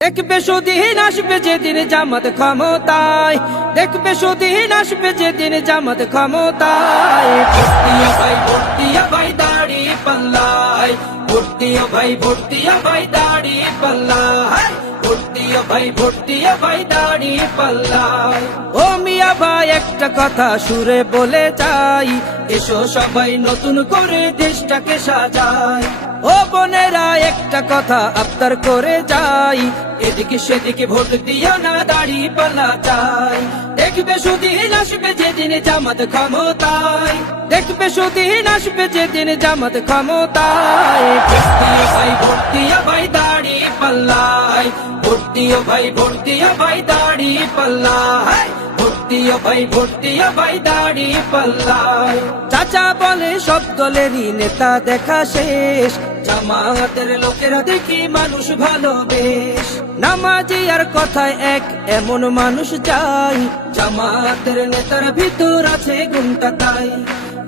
দেখবে সুদিন আসবে যেদিন জামাত ক্ষমতায়, দেখবে সুদিন আসবে যেদিন জামাত ক্ষমতায়। ভর্তিয়া ভাই ভর্তিয়া ভাই দাড়ি পাল্লায়, ভর্তিয়া ভাই ভর্তিয়া ভাই দাড়ি পাল্লায়, ভর্তিয়া ভাই ভর্তিয়া ভাই দাড়ি পাল্লায়। ও মিয়া ভাই একটা কথা সুরে বলে যাই, এসো সবাই নতুন করে দেশটাকে সাজাই। ও বোনেরা একটা কথা আবদার করে যাই, এদিকে সেদিকে ভোট দিও না, দাড়ি পাল্লা চাই। দেখবে সুদিন আসবে যেদিন জামাত ক্ষমতায়, দেখবে সুদিন আসবে যেদিন জামাত ক্ষমতায়। ভর্তিয়া ভাই ভর্তিয়া ভাই দাড়ি পাল্লায়, ভর্তিয়া ভাই ভর্তিয়া ভাই দাড়ি পাল্লায়, ভর্তিয়া ভাই ভর্তিয়া ভাই দাড়ি পাল্লায়। চাচা বলে সব দলেরই নেতা দেখা শেষ, জামাতের লোকেরা দেখি মানুষ ভালো বেশ। নামাজি আর কথায় এক এমন মানুষ চাই, জামাতের নেতার ভিতর আছে গুণটা তাই।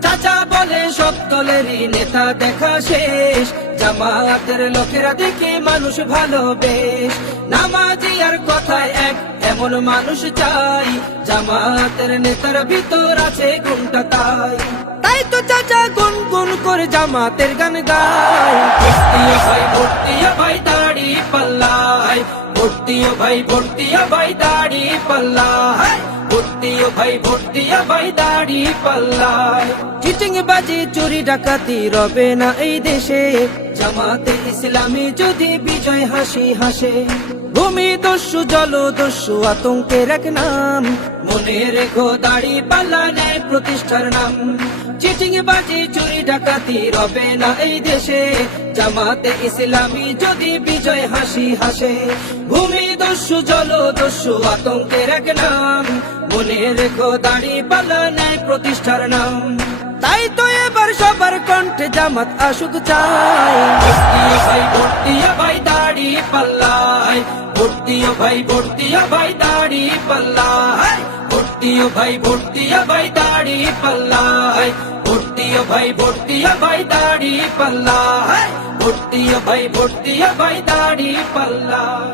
চাচা বলে সব দলেরই নেতা দেখা শেষ, জামাতের লোকেরা দেখি মানুষ ভালো বেশ। নামাজি আর কথায় এক এমন মানুষ চাই, জামাতের নেতার ভিতর আছে গুণটা তাই। তাই তো চাচা গুন গুন করে জামাতের গান গায়। ভর্তিয়া ভাই ভর্তিয়া ভাই দাড়ি পাল্লায়, ভর্তিয়া ভাই ভর্তিয়া ভাই দাড়ি পাল্লায়, ভর্তিয়া ভাই ভর্তিয়া ভাই দাড়ি পাল্লায়। চিটিং বাজি চুরি ডাকাতি রবে না এই দেশে, জামাতে ইসলামী যদি বিজয় হাসি হাসে। ভূমি দস্যু জল দস্যু আতঙ্কের এক নাম, মনে রেখো দাড়ি পাল্লা ন্যায় প্রতিষ্ঠার নাম। চিটিং বাজি চুরি ডাকাতি রবে না এই দেশে, জামাতে ইসলামী যদি বিজয় হাসি হাসে। ভূমি দস্যু জল দস্যু আতঙ্কের এক নাম, মনে রেখো দাড়ি পাল্লা ন্যায় প্রতিষ্ঠার নাম। তাই তো এবার সবার কণ্ঠে জামাত আসুক চাই। ভর্তিয়া ভাই ভর্তিয়া ভাই দাড়ি পাল্লায়, ভর্তিয়া ভাই ভর্তিয়া ভাই দাড়ি পাল্লায়, ভর্তিয়া ভাই ভর্তিয়া ভাই দাড়ি পাল্লায়, ভর্তিয়া ভাই ভর্তিয়া ভাই দাড়ি পাল্লায়, ভর্তিয়া ভাই ভর্তিয়া ভাই দাড়ি পাল্লায়।